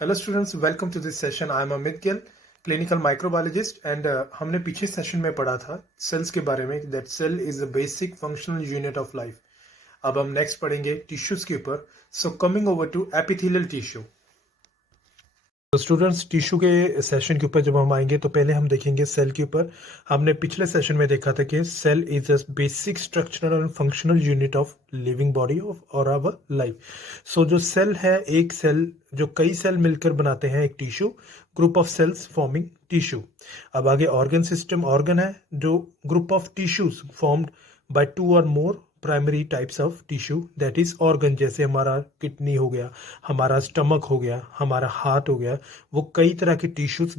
Hello students, welcome to this session. I am Amit Gill, clinical microbiologist and हमने पीछे session में पढ़ा था सेल्स के बारे में, that cell is the basic functional unit of life. अब हम नेक्स्ट पढ़ेंगे टिश्यूज के ऊपर। So coming over to epithelial tissue. तो स्टूडेंट्स, टिश्यू के सेशन के ऊपर जब हम आएंगे तो पहले हम देखेंगे सेल के ऊपर। हमने पिछले सेशन में देखा था कि cell is a basic structural and functional unit of living body of और आवर लाइफ। सो जो सेल है, एक सेल जो कई सेल मिलकर बनाते हैं एक tissue, group of cells forming tissue. अब आगे ऑर्गन सिस्टम, ऑर्गन है जो group of tissues formed by two or more primary types of tissue, that is organ. जैसे हमारा किडनी हो गया, हमारा स्टमक हो गया, हमारा हार्ट हो गया, वो कई तरह के टिश्यूज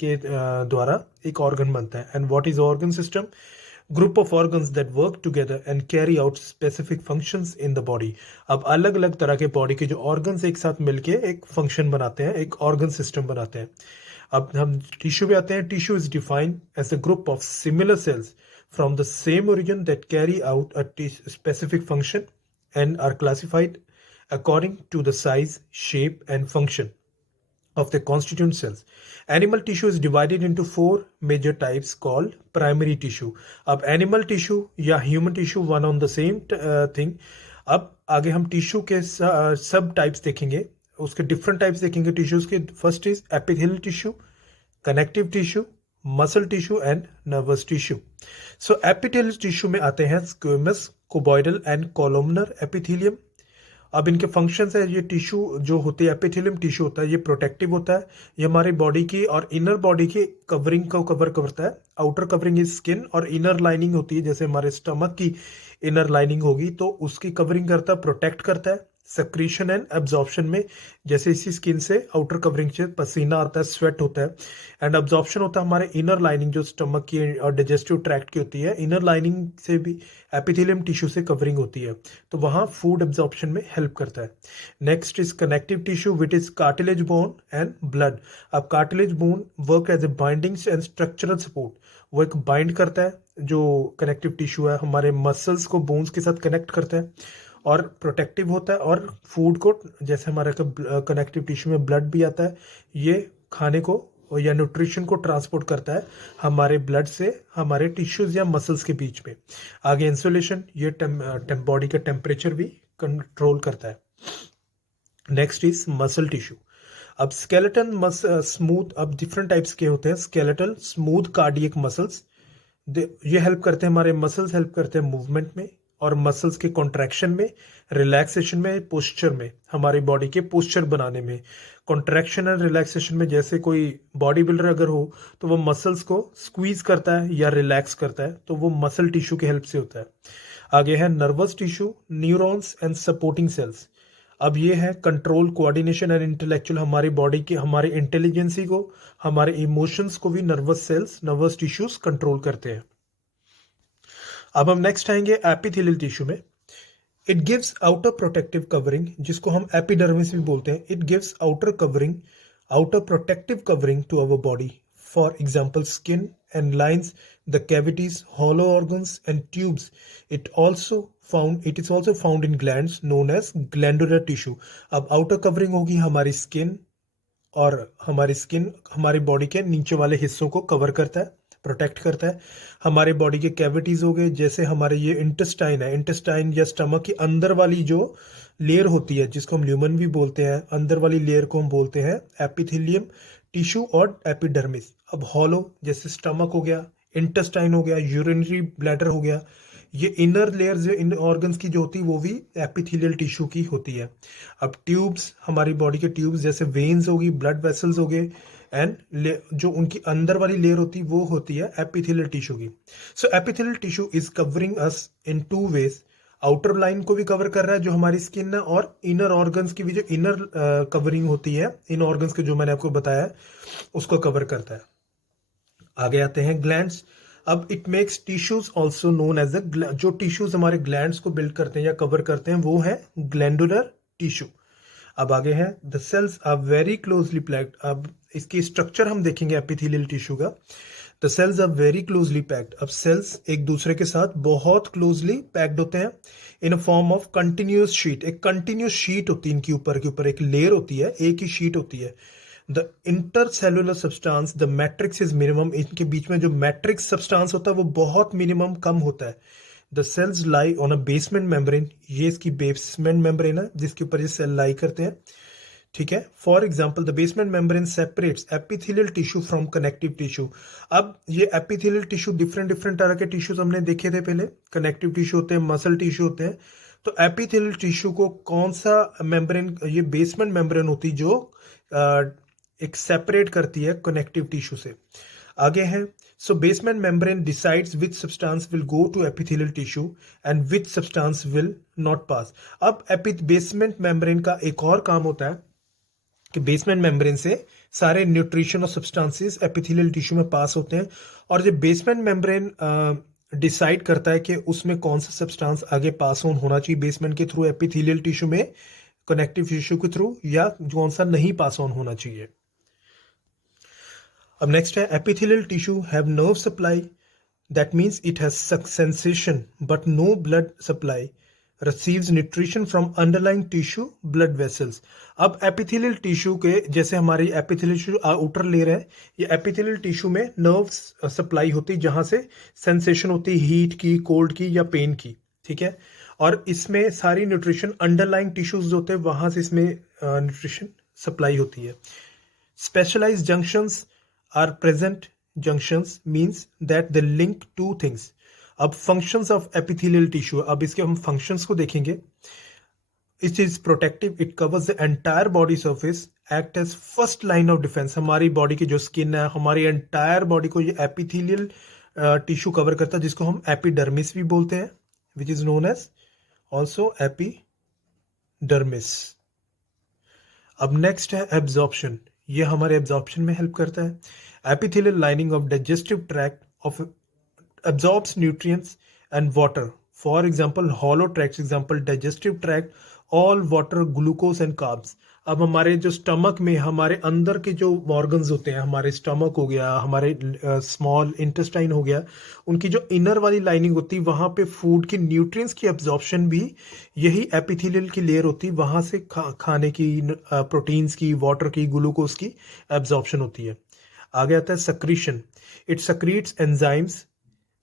के द्वारा एक ऑर्गन बनता है। And what is organ system? Group of organs that work together and carry out specific functions in the body. अब अलग अलग तरह के बॉडी के जो ऑर्गन्स एक साथ मिलके एक फंक्शन बनाते हैं, एक ऑर्गन सिस्टम बनाते हैं। अब हम टिश्यू पे आते हैं। Tissue is defined as a group of similar cells from the same origin that carry out a specific function and are classified according to the size, shape, and function of the constituent cells. Animal tissue is divided into four major types called primary tissue. अब animal tissue या human tissue one on the same thing. अब आगे हम tissue के सब types देखेंगे, उसके different types देखेंगे टिश्यूज के। First is epithelial tissue, connective tissue, muscle tissue and nervous tissue. So epithelial tissue में आते हैं स्क्वेमस, कोबॉइडल एंड कोलुमनर एपिथेलियम। अब इनके फंक्शंस है, ये टिश्यू जो होते हैं, एपिथेलियम टिश्यू होता है, ये प्रोटेक्टिव होता है। ये हमारी बॉडी की और इनर बॉडी की कवरिंग को कवर करता है। आउटर कवरिंग इज स्किन, और इनर लाइनिंग होती है, जैसे हमारे स्टमक की इनर लाइनिंग होगी तो उसकी कवरिंग करता है, प्रोटेक्ट करता है। सेक्रीशन एंड एब्जॉर्प्शन में, जैसे इसी स्किन से आउटर कवरिंग से पसीना आता है, स्वेट होता है। एंड एब्जॉर्प्शन होता है हमारे इनर लाइनिंग जो स्टमक की और डाइजेस्टिव ट्रैक्ट की होती है, इनर लाइनिंग से भी एपिथेलियम टिश्यू से कवरिंग होती है, तो वहाँ फूड एब्जॉर्प्शन में हेल्प करता है। Next is connective tissue which is cartilage bone and blood. अब cartilage bone work as a binding and structural support, वो एक बाइंड करता है, जो कनेक्टिव टिश्यू है हमारे मसल्स को बोन्स के साथ कनेक्ट करता है और प्रोटेक्टिव होता है। और फूड को, जैसे हमारे कनेक्टिव टिश्यू में ब्लड भी आता है, ये खाने को या न्यूट्रिशन को ट्रांसपोर्ट करता है हमारे ब्लड से हमारे टिश्यूज या मसल्स के बीच में। आगे इंसुलेशन, ये बॉडी का टेम्परेचर भी कंट्रोल करता है। Next is muscle tissue. अब स्केलेटन स्मूथ, अब डिफरेंट टाइप्स के होते हैं। स्केलेटल स्मूथ कार्डियक मसल्स, ये हेल्प करते हैं, हमारे मसल्स हेल्प करते हैं मूवमेंट में और मसल्स के कॉन्ट्रैक्शन में, रिलैक्सेशन में, पोस्चर में, हमारी बॉडी के पोस्चर बनाने में। कॉन्ट्रैक्शन एंड रिलैक्सेशन में, जैसे कोई बॉडी बिल्डर अगर हो तो वो मसल्स को स्क्वीज करता है या रिलैक्स करता है, तो वो मसल टिश्यू की हेल्प से होता है। आगे है nervous tissue, neurons and supporting cells. अब ये है कंट्रोल, कोऑर्डिनेशन एंड इंटेलेक्चुअल, हमारी बॉडी की, हमारे इंटेलिजेंसी को, हमारे इमोशंस को भी nervous cells, nervous tissues control करते हैं। अब हम नेक्स्ट आएंगे एपिथेलियल टिश्यू में। It gives outer protective covering, जिसको हम एपिडर्मिस भी बोलते हैं। It gives outer covering, outer protective covering to our body, for example skin, and lines the cavities, hollow organs and tubes. It is also found in glands known as glandular tissue. अब outer covering होगी हमारी skin, और हमारी skin हमारी body के नीचे वाले हिस्सों को कवर करता है, प्रोटेक्ट करता है। हमारे बॉडी के कैविटीज हो गए, जैसे हमारे ये इंटेस्टाइन है, इंटेस्टाइन या स्टमक की अंदर वाली जो लेयर होती है, जिसको हम ल्यूमन भी बोलते हैं, अंदर वाली लेयर को हम बोलते हैं एपिथेलियम टिश्यू और एपिडर्मिस। अब हॉलो, जैसे स्टमक हो गया, इंटेस्टाइन हो गया, यूरिनरी ब्लैडर हो गया, ये इनर लेयर जो इन ऑर्गन्स की जो होती है वो भी एपिथेलियल टिश्यू की होती है। अब ट्यूब्स, हमारी बॉडी के ट्यूब्स, जैसे वेन्स होगी, ब्लड वेसल्स हो गए, एंड जो उनकी अंदर वाली लेयर होती है वो होती है एपिथेलियल टिश्यू की। So epithelial tissue is covering us in two ways. Outer line को भी कवर कर रहा है जो हमारी स्किन है, और इनर ऑर्गन्स की भी जो इनर कवरिंग होती है इन ऑर्गन्स के, जो मैंने आपको बताया, उसको कवर करता है। आगे आते हैं ग्लैंड्स। अब it makes tissues also known as जो टिश्यूज हमारे ग्लैंड्स को बिल्ड करते हैं या कवर करते हैं वो है ग्लैंडुलर टिश्यू। अब आगे है the cells are very closely packed. अब इसकी स्ट्रक्चर हम देखेंगे एपिथेलियल टिश्यू का। The cells are very closely packed. अब सेल्स एक दूसरे के साथ बहुत क्लोजली पैक्ड होते हैं in a form of continuous sheet. एक कंटिन्यूस शीट होती है इनके ऊपर के ऊपर एक लेयर होती है, एक ही शीट होती है। The intercellular substance the matrix is minimum. इनके बीच में जो मैट्रिक्स सब्सटेंस होता है वो बहुत मिनिमम कम होता है। The cells lie on a basement membrane. ये इसकी बेसमेंट मेम्ब्रेन है जिसके ऊपर ये सेल लाई करते हैं, ठीक है। For example the basement membrane separates epithelial tissue from connective tissue. अब ये एपिथेलियल टिश्यू डिफरेंट डिफरेंट तरह के टिश्यूज हमने देखे थे पहले। कनेक्टिव टिश्यू होते हैं, मसल टिश्यू होते हैं। तो एपिथेलियल टिश्यू को कौन सा मेम्ब्रेन, ये बेसमेंट मेम्ब्रेन होती है जो एक सेपरेट करती है कनेक्टिव टिश्यू से। आगे है, so basement membrane decides which substance will go to epithelial tissue and which substance will not pass. अब बेसमेंट मेम्ब्रेन का एक और काम होता है कि बेसमेंट मेम्ब्रेन से सारे न्यूट्रिशन और सब्सटेंसेस एपिथेलियल टिश्यू में पास होते हैं, और जो बेसमेंट मेम्ब्रेन डिसाइड करता है कि उसमें कौन सा सब्सटेंस आगे पास ऑन होना चाहिए बेसमेंट के थ्रू एपिथेलियल टिश्यू में कनेक्टिव टिश्यू के थ्रू, या कौन सा नहीं पास ऑन होना चाहिए। अब नेक्स्ट है, epithelial tissue have nerve supply, that means it has sensation but no blood supply, receives nutrition from underlying tissue blood vessels। अब एपिथेलियल टिश्यू के जैसे हमारी एपिथेलियल टिश्यू आउटर लेयर है, ये एपिथेलियल टिश्यू में नर्व्स सप्लाई होती है जहां से सेंसेशन होती है हीट की, कोल्ड की या पेन की, ठीक है। और इसमें सारी न्यूट्रिशन अंडरलाइंग टिश्यूज होते हैं वहां से इसमें न्यूट्रिशन सप्लाई होती है। Specialised junctions are present. Junctions means that they link two things. अब फंक्शंस ऑफ एपिथेलियल टिश्यू, अब इसके हम फंक्शंस को देखेंगे। It is protective, it covers the entire body surface, act as first line of defence. हमारी body की जो skin है, हमारी एंटायर बॉडी को ये एपिथेलियल टिश्यू कवर करता है, जिसको हम एपिडर्मिस भी बोलते हैं, which is known as also epidermis. अब नेक्स्ट है एब्जॉर्प्शन। ये हमारे एब्जॉर्प्शन में हेल्प करता है। Epithelial lining of digestive tract of absorbs nutrients and water. For example, hollow tracts, example digestive tract, all water, glucose and carbs। अब हमारे जो स्टमक में हमारे अंदर के जो ऑर्गन्स होते हैं, हमारे स्टमक हो गया, हमारे स्मॉल इंटेस्टाइन हो गया, उनकी जो इनर वाली लाइनिंग होती है वहां पे फूड की न्यूट्रिएंट्स की एब्जॉर्प्शन भी यही एपिथेलियल की लेयर होती है, वहां से खाने की प्रोटीन्स की, वाटर की, ग्लूकोज की एब्जॉर्प्शन होती है। आगे आता है secretion. It secretes enzymes,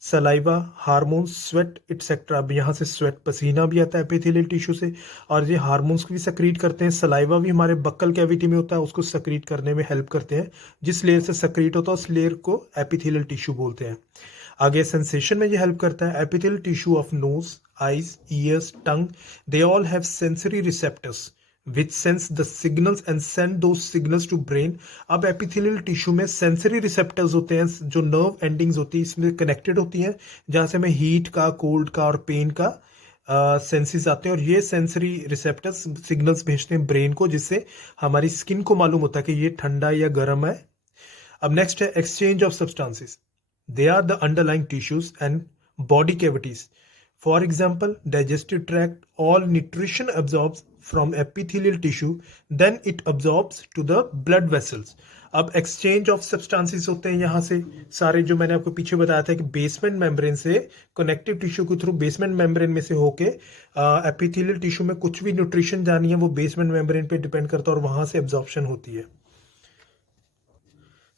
saliva, hormones, sweat etcetera. अब यहाँ से स्वेट, पसीना भी आता है एपिथेलियल टिश्यू से, और ये हार्मोन्स को भी सक्रीट करते हैं। सलाइवा भी हमारे बक्कल कैविटी में होता है, उसको सक्रीट करने में हेल्प करते हैं। जिस लेयर से सक्रीट होता है उस लेयर को एपिथेलियल टिश्यू बोलते हैं। आगे सेंसेशन में ये हेल्प करता है। Epithelial tissue of nose, eyes, years, tongue, they all have sensory receptors which sense the signals and send those signals to brain। अब एपिथेलियल टिश्यू में सेंसरी रिसेप्टर्स होते हैं, जो नर्व एंडिंग्स होती है इसमें कनेक्टेड होती हैं, जहां से हमें हीट का, कोल्ड का और पेन का सेंसेस आते हैं, और ये सेंसरी रिसेप्टर्स सिग्नल्स भेजते हैं ब्रेन को, जिससे हमारी स्किन को मालूम होता है कि ये ठंडा या गर्म है। अब नेक्स्ट है exchange of substances. They are the underlying tissues and body cavities. For example, digestive tract, all nutrition absorbs from epithelial tissue, then it absorbs to the blood vessels। अब एक्सचेंज ऑफ सब्सटेंसेस होते हैं यहाँ से सारे, जो मैंने आपको पीछे बताया था कि बेसमेंट मेम्ब्रेन से कनेक्टिव टिश्यू के थ्रू बेसमेंट मेम्ब्रेन में से होके एपिथेलियल टिश्यू में कुछ भी न्यूट्रिशन जानी है वो बेसमेंट मेम्ब्रेन पे डिपेंड करता है और वहां से एब्जॉर्प्शन होती है।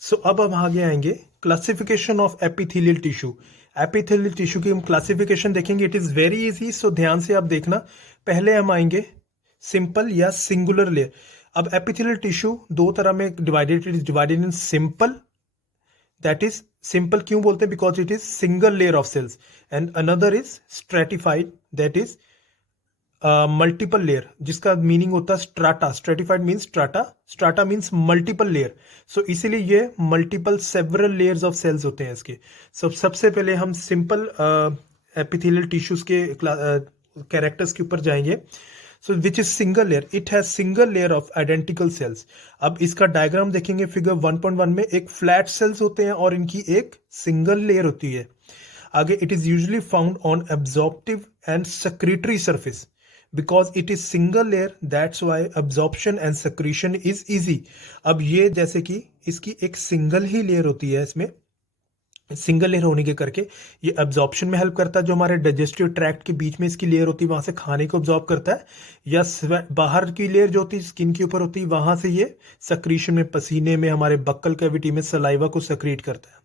सो अब हम आगे आएंगे classification of epithelial tissue. Epithelial tissue की हम क्लासिफिकेशन देखेंगे। It is very easy, so ध्यान से आप देखना। पहले हम आएंगे सिंपल या सिंगुलर लेयर। अब एपिथेलियल टिश्यू दो तरह में divided, it is divided in simple, that is simple क्यों बोलते हैं, because it is single layer of cells, and another is stratified, that is multiple layer, जिसका मीनिंग होता है strata. Stratified means strata, strata means multiple layer. So इसीलिए ये multiple several layers of cells होते हैं इसके। सबसे पहले हम सिंपल एपिथेलियल टिश्यूज के कैरेक्टर्स के ऊपर जाएंगे। So which is single layer, it has single layer of identical cells. अब इसका डायग्राम देखेंगे फिगर 1.1 में, एक फ्लैट सेल्स होते हैं और इनकी एक सिंगल लेयर होती है। आगे, it is usually found on absorptive and secretary surface. Because it is single layer, that's why absorption and secretion is easy। अब ये जैसे कि इसकी एक सिंगल ही लेयर होती है इसमें, सिंगल लेयर होने के करके ये एब्जॉर्प्शन में हेल्प करता है, जो हमारे डाइजेस्टिव ट्रैक्ट के बीच में इसकी लेयर होती है वहां से खाने को एब्जॉर्ब करता है, या बाहर की लेयर जो होती है स्किन के ऊपर होती है वहां से ये सक्रीशन में, पसीने में, हमारे बक्कल कैविटी में सलाइवा को सक्रीट करता है।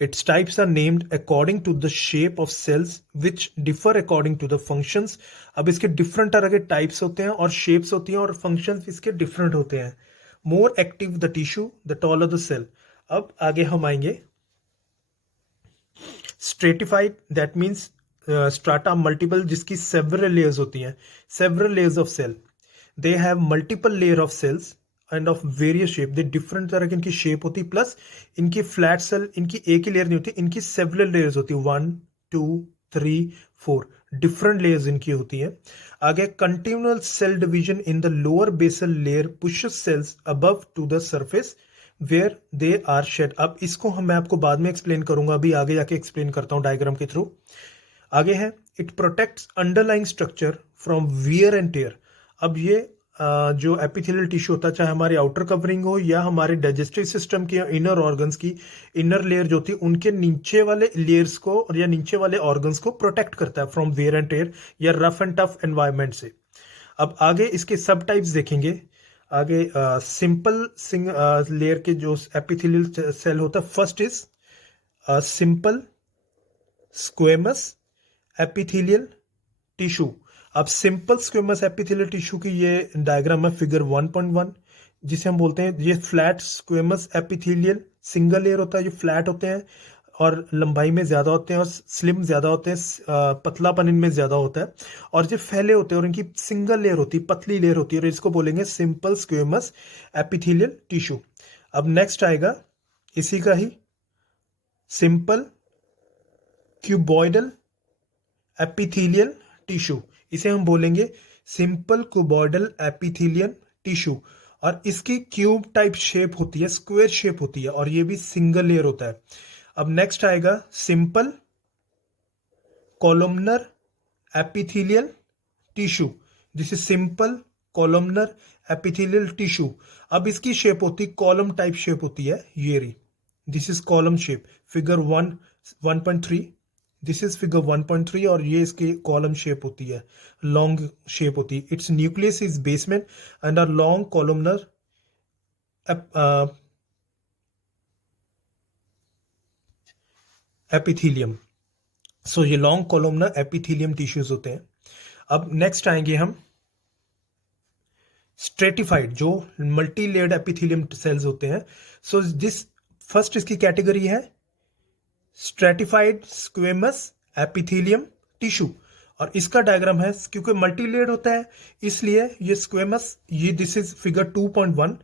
Its types are named according to the shape of cells which differ according to the functions। अब इसके डिफरेंट तरह के टाइप्स होते हैं और शेप्स होती हैं और फंक्शंस इसके डिफरेंट होते हैं। More active the tissue the taller the cell. अब आगे हम आएंगे stratified, that means strata multiple, जिसकी सेवरल लेयर्स होती हैं, several layers of cell. They have multiple layer of cells and of various shape, they different तरह की इनकी शेप होती है, प्लस इनकी फ्लैट सेल, इनकी एक ही लेयर नहीं होती, इनकी सेवरल लेयर्स होती है, 1 2 3 4 डिफरेंट लेयर्स इनकी होती है। आगे continual cell division in the lower basal layer pushes cells above to the surface where they are shed. अब इसको मैं आपको बाद में एक्सप्लेन करूंगा, अभी आगे जाके एक्सप्लेन करता हूं डायग्राम के थ्रू। आगे है it protects underlying structure from wear and टेयर। अब ये जो एपिथेलियल टिश्यू होता है, चाहे हमारी आउटर कवरिंग हो या हमारे डाइजेस्टिव सिस्टम की इनर ऑर्गन्स की इनर लेयर जो होती है, उनके नीचे वाले लेयर्स को और या नीचे वाले ऑर्गन्स को प्रोटेक्ट करता है फ्रॉम वेयर एंड टेयर या रफ एंड टफ एनवायरमेंट से। अब आगे इसके सब टाइप्स देखेंगे। आगे सिंपल लेयर के जो एपिथेलियल सेल होता है, first is simple squamous epithelial tissue. अब सिंपल स्क्वेमस एपिथेलियल टिश्यू की ये डायग्राम है फिगर 1.1, जिसे हम बोलते हैं ये flat squamous epithelial single layer होता है, ये फ्लैट होते हैं और लंबाई में ज्यादा होते हैं और स्लिम ज्यादा होते हैं, पतलापन इनमें ज्यादा होता है, और जो फैले होते हैं और इनकी सिंगल लेयर होती है, पतली लेयर होती है, और इसको बोलेंगे सिंपल स्क्वेमस एपिथेलियल टिश्यू। अब नेक्स्ट आएगा इसी का ही सिंपल क्यूबॉइडल एपिथेलियल टिश्यू, इसे हम बोलेंगे सिंपल क्यूबॉइडल एपिथेलियल टिश्यू, और इसकी क्यूब टाइप शेप होती है, स्क्वायर शेप होती है, और ये भी सिंगल लेयर होता है। अब नेक्स्ट आएगा simple columnar epithelial tissue, this is simple columnar epithelial tissue. अब इसकी शेप होती है कॉलम टाइप शेप होती है, ये रही, this is column shape, figure 1.3, this is figure 1.3, और ये इसकी कॉलम शेप होती है, लॉन्ग शेप होती है। Its nucleus is basement and a long columnar epithelium. So ये लॉन्ग कॉलमनर एपिथेलियम टिश्यूज होते हैं। अब नेक्स्ट आएंगे हम स्ट्रेटिफाइड, जो मल्टी लेयर्ड एपिथेलियम सेल्स होते हैं। सो दिस फर्स्ट इसकी कैटेगरी है स्ट्रेटिफाइड स्क्वेमस एपिथेलियम टिश्यू, और इसका डायग्राम है, क्योंकि मल्टी लेयर्ड होता है इसलिए ये स्क्वेमस, ये दिस इज फिगर 2.1,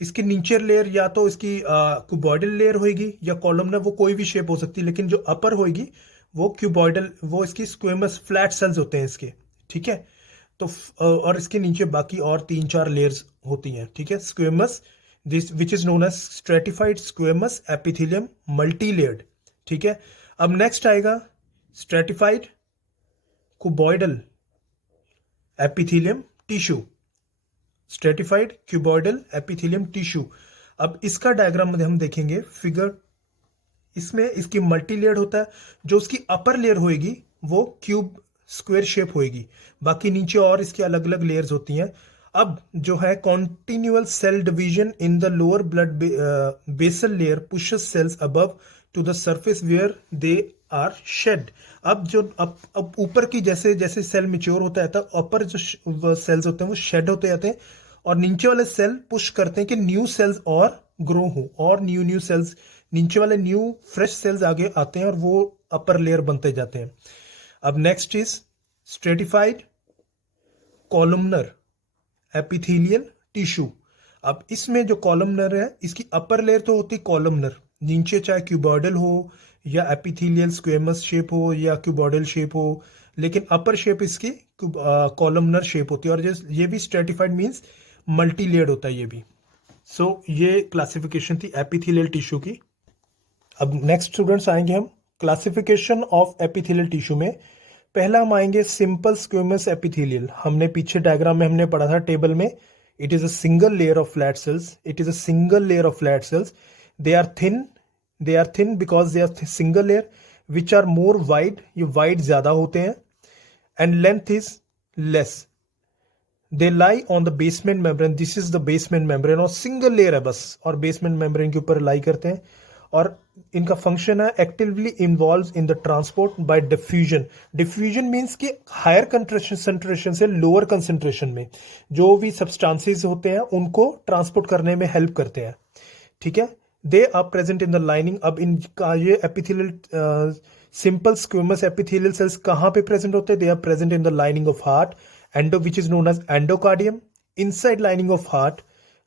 इसके नीचे लेयर या तो इसकी क्यूबॉइडल लेयर होगी या कॉलमनर, वो कोई भी शेप हो सकती है, लेकिन जो अपर होगी वो क्यूबॉइडल, वो इसकी स्क्वेमस फ्लैट सेल्स होते हैं इसके, ठीक है। तो और इसके नीचे बाकी और 3-4 लेयर्स होती हैं, ठीक है। Squamous this which is known as stratified squamous epithelium multi layered, ठीक है। अब नेक्स्ट आएगा stratified cuboidal epithelium tissue, stratified cuboidal epithelium tissue. अब इसका डायग्राम में हम देखेंगे फिगर, इसमें इसकी मल्टी लेयर होता है, जो उसकी अपर लेयर होएगी वो क्यूब स्क्वायर शेप होएगी, बाकी नीचे और इसकी अलग अलग लेयर्स होती हैं। अब जो है continual cell division in the lower blood basal layer pushes cells above to the surface where they are shed. अब जो अब ऊपर की जैसे जैसे सेल मैच्योर होता है तो अपर जो सेल्स होते हैं वो शेड होते जाते हैं, और नीचे वाले सेल पुश करते हैं कि न्यू सेल्स और ग्रो हो, और न्यू सेल्स, नीचे वाले न्यू फ्रेश सेल्स आगे आते हैं और वो अपर लेयर बनते जाते हैं। अब next is stratified columnar epithelial tissue. अब इसमें जो कॉलमनर है, इसकी अपर लेयर तो होती है कॉलमनर, नीचे चाहे क्यूबॉइडल हो या एपिथेलियल स्क्वेमस शेप हो या क्यूबॉइडल शेप हो, लेकिन अपर शेप इसकी कॉलमनर शेप होती है, और ये भी स्ट्रेटिफाइड मींस मल्टी लेयर्ड होता है ये भी। सो ये क्लासिफिकेशन थी एपिथेलियल टिश्यू की। अब नेक्स्ट स्टूडेंट्स आएंगे हम क्लासिफिकेशन ऑफ एपिथेलियल टिश्यू में। पहला हम आएंगे सिंपल स्क्वेमस एपिथेलियल। हमने पीछे डायग्राम में हमने पढ़ा था टेबल में, it is a single layer of flat cells, it is a single layer of flat cells, they are thin, they are thin because they are single layer, which are more wide, ये wide ज्यादा होते हैं, and length is less. They lie on the basement membrane, this is the basement membrane, और single layer है बस, और basement membrane के ऊपर लाई करते हैं। और इनका फंक्शन है actively involve in the transport bye diffusion. Diffusion means कि हायर कंसंट्रेशन से लोअर कंसंट्रेशन में जो भी सब्सटेंसेस होते हैं उनको ट्रांसपोर्ट करने में हेल्प करते हैं, ठीक है। They are present in the lining. अब इनका ये epithelial simple squamous epithelial cells कहाँ पे प्रेजेंट होते हैं? They are present in the lining of heart, endo which is known as endocardium, inside lining of heart,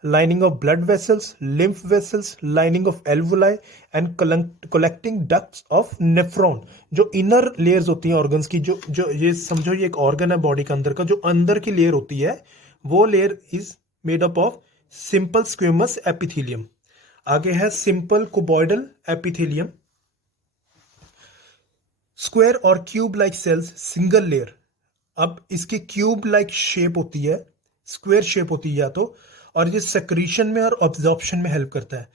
lining of blood vessels, lymph vessels, lining of alveoli and collecting ducts of nephron। जो inner layers होती हैं organs की, जो जो ये समझो ये एक ऑर्गन है बॉडी के अंदर का, जो अंदर की लेयर होती है वो layer is made up of simple squamous epithelium. आगे है सिंपल कुबॉइडल एपिथेलियम। स्क्वायर और cube like cells, single layer. अब इसकी क्यूब लाइक शेप होती है, स्क्वायर शेप होती है या तो, और ये सेक्रीशन में और ऑब्जॉर्प्शन में हेल्प करता है।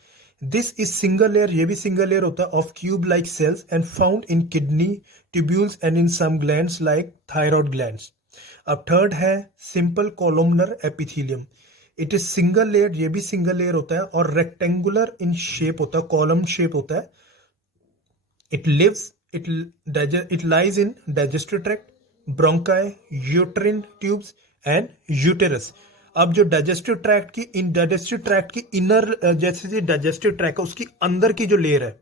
दिस इज सिंगल लेयर, ये भी सिंगल लेयर होता है of cube like cells and found in kidney tubules and in some glands like thyroid glands. अब थर्ड है simple columnar epithelium. It is single layer, ये भी सिंगल लेयर होता है और रेक्टेंगुलर इन शेप होता है, कॉलम शेप होता है। It lives it lies in digestive tract, bronchi, uterine tubes and uterus. अब जो डाइजेस्टिव ट्रैक्ट की इनर, जैसे डाइजेस्टिव ट्रैक्ट है उसकी अंदर की जो लेयर है,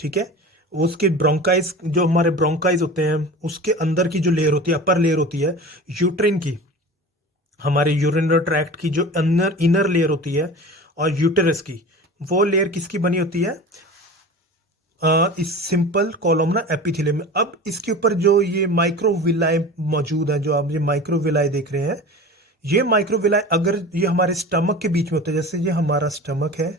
ठीक है, उसके ब्रोंकाइज, जो हमारे ब्रोंकाइज होते हैं उसके अंदर की जो लेयर होती है, अपर लेयर होती है यूट्रिन की, हमारे यूरिनरी ट्रैक्ट की जो इनर लेयर होती है, और यूटेरस की, वो लेयर किसकी बनी होती है? इस सिंपल कॉलमनर एपिथेलियम में। अब इसके ऊपर जो ये माइक्रोविलाई मौजूद है, जो आप ये माइक्रोविलाई देख रहे हैं, ये माइक्रोविलाई अगर ये हमारे स्टमक के बीच में होता है, जैसे ये हमारा स्टमक है,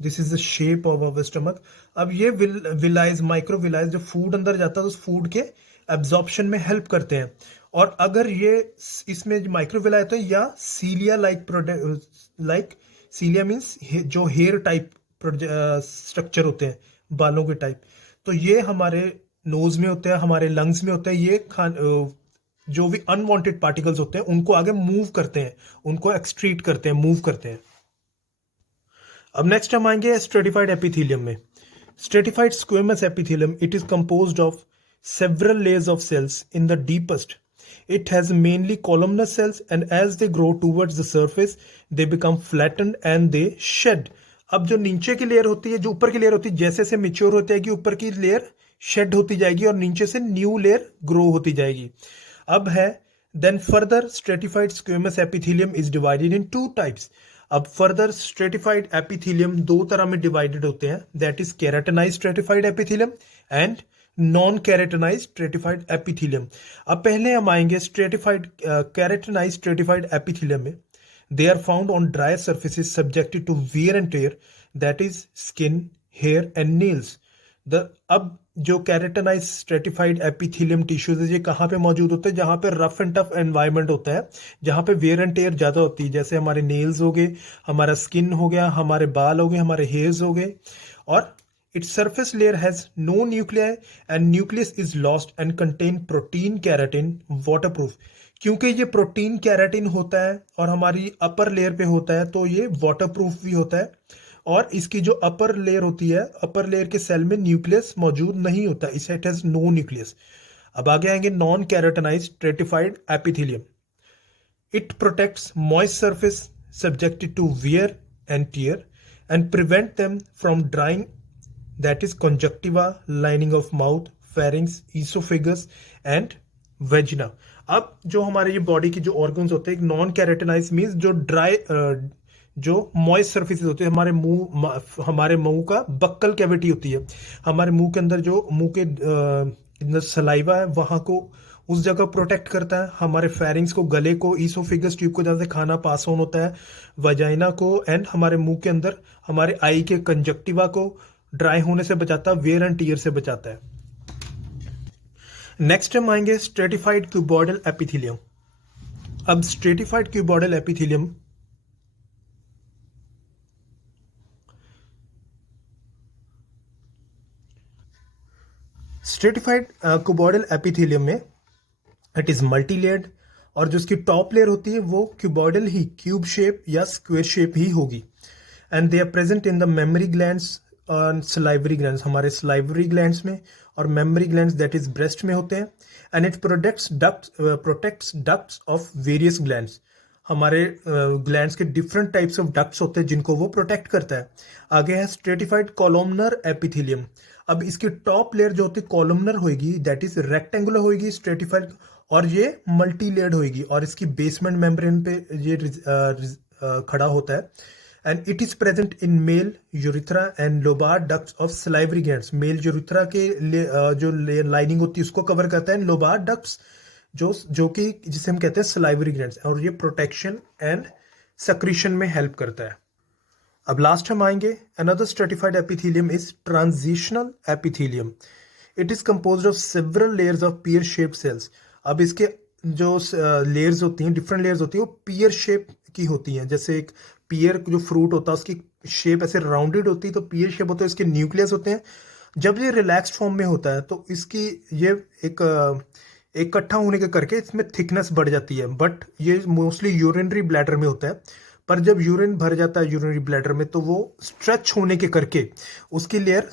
this is the shape of our stomach. अब ये विलाइज, माइक्रोविलाइज, जो फूड अंदर जाता है तो उस फूड के एब्जॉर्प्शन में हेल्प करते हैं। और अगर ये इसमें माइक्रोविलाई होते हैं या सीलिया लाइक सीलिया मीन्स जो हेयर टाइप स्ट्रक्चर होते हैं, बालों के टाइप, तो ये हमारे नोज में होते हैं, हमारे लंग्स में होते हैं। ये जो भी अनवांटेड पार्टिकल्स होते हैं उनको आगे मूव करते हैं, उनको एक्सट्रीट करते हैं, मूव करते हैं। अब नेक्स्ट हम आएंगे स्ट्रेटिफाइड एपिथेलियम में। Stratified squamous epithelium, it is composed of several layers of cells. In the deepest, it has mainly columnar cells, and as they grow towards the surface, they become flattened and they shed. अब जो नीचे की layer होती है, जो ऊपर की layer होती है, जैसे जैसे मेच्योर होता है कि ऊपर की लेयर शेड होती जाएगी और नीचे से न्यू लेयर ग्रो होती जाएगी। अब है then further stratified squamous epithelium is divided in two types. अब फर्दर स्ट्रेटिफाइड एपिथेलियम दो तरह में डिवाइडेड होते हैं, that is keratinized stratified epithelium and non keratinized stratified epithelium. अब पहले हम आएंगे स्ट्रेटिफाइड कैरेटिनाइज्ड स्ट्रेटिफाइड एपिथेलियम में। They are found on dry surfaces subjected to wear and tear, that is skin, hair and nails. अब जो keratinised stratified epithelium tissues है, ये कहाँ पे मौजूद होते हैं? जहाँ पे रफ एंड टफ एनवायरनमेंट होता है, जहाँ पे वेयर एंड टेयर ज्यादा होती है, जैसे हमारे नेल्स हो गए, हमारा स्किन हो गया, हमारे बाल हो गए, हमारे हेयर्स हो गए। और its surface layer has no nuclei and nucleus is lost and contain protein keratin, waterproof। क्योंकि ये प्रोटीन कैराटिन होता है और हमारी अपर लेयर पे होता है तो ये वाटरप्रूफ भी होता है। और इसकी जो अपर लेयर होती है, अपर लेयर के सेल में न्यूक्लियस मौजूद नहीं होता, इसे इट हैज नो न्यूक्लियस। अब आगे आएंगे non keratinized stratified epithelium. It protects moist surface subjected to wear and tear and prevent them from drying, that is conjunctiva, lining of mouth, pharynx, esophagus and vagina। अब जो हमारे ये body की जो organs होते हैं, नॉन कैरेटिनाइज मीन्स जो dry, जो मॉइस्ट सर्फेसेस होते हैं, हमारे मुंह का बक्कल कैविटी होती है, हमारे मुंह के अंदर जो मुंह के अंदर सलाइवा है वहां को उस जगह प्रोटेक्ट करता है, हमारे फेरिंग्स को, गले को, ईसोफेगस ट्यूब को जहाँ से खाना पास ऑन होता है, वजाइना को, एंड हमारे मुंह के अंदर हमारे आई के कंजक्टिवा को ड्राई होने से बचाता है, वेयर एंड टीयर से बचाता है। नेक्स्ट हम आएंगे स्ट्रेटिफाइड क्यूबॉइडल एपिथेलियम। अब stratified cuboidal epithelium stratified cuboidal epithelium में इट इज मल्टी लेयर्ड, और जो इसकी टॉप लेयर होती है वो क्यूबॉइडल ही, क्यूब शेप या स्क्वेयर शेप ही होगी। And they are present in the mammary glands और सलाइवरी ग्लैंड्स, हमारे सलाइवरी ग्लैंड्स में, और mammary glands that is breast में होते हैं। And it protects ducts of various glands, हमारे ग्लैंड्स के डिफरेंट टाइप्स ऑफ डक्ट्स होते हैं जिनको वो प्रोटेक्ट करता है। आगे है स्ट्रेटिफाइड कॉलमनर एपिथेलियम। अब इसकी टॉप लेयर जो होती है कॉलमनर होगी, दैट इज रेक्टेंगुलर होगी स्ट्रेटिफाइड, और ये मल्टी लेयर्ड होगी, और इसकी बेसमेंट मेम्ब्रेन पे ये खड़ा होता है। And it is present in male urethra and lobar ducts of salivary glands. Male urethra के जो लाइनिंग होती है उसको कवर करता है लोबार डक्ट्स, जो कि जिसे हम कहते हैं सलाइवरी ग्लैंड्स, और ये प्रोटेक्शन एंड सक्रीशन में हेल्प करता है। अब लास्ट हम आएंगे, another stratified epithelium is transitional epithelium. It is composed of several layers of peer shape cells. अब इसके जो लेयर्स होती हैं, डिफरेंट लेयर्स होती हैं, वो पियर शेप की होती हैं। जैसे एक पियर जो फ्रूट होता है उसकी शेप ऐसे राउंडेड होती है, तो पियर शेप होता है, इसके न्यूक्लियस होते हैं। जब ये रिलैक्स्ड फॉर्म में होता है तो इसकी ये एक इकट्ठा होने के करके इसमें थिकनेस बढ़ जाती है, बट ये मोस्टली यूरिनरी ब्लैडर में होता है। पर जब यूरिन भर जाता है यूरिनरी ब्लैडर में तो वो स्ट्रेच होने के करके उसकी लेयर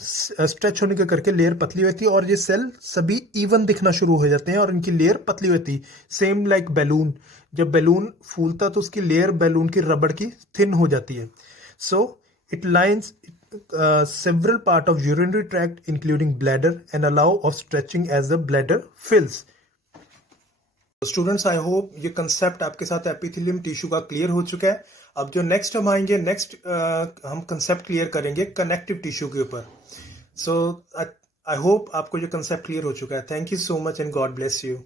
लेयर पतली होती है, और ये सेल सभी इवन दिखना शुरू हो जाते हैं और इनकी लेयर पतली होती है। सेम लाइक बैलून, जब बैलून फूलता तो उसकी लेयर बैलून की रबड़ की थिन हो जाती है। So it lines several part of urinary tract including bladder and allow of stretching as the bladder fills. Students, I hope ये कंसेप्ट आपके साथ एपिथेलियम टिश्यू का क्लियर हो चुका है। अब जो नेक्स्ट हम आएंगे, हम कंसेप्ट क्लियर करेंगे कनेक्टिव टिश्यू के ऊपर। सो आई होप आपको ये कंसेप्ट क्लियर हो चुका है। Thank you so much and God bless you.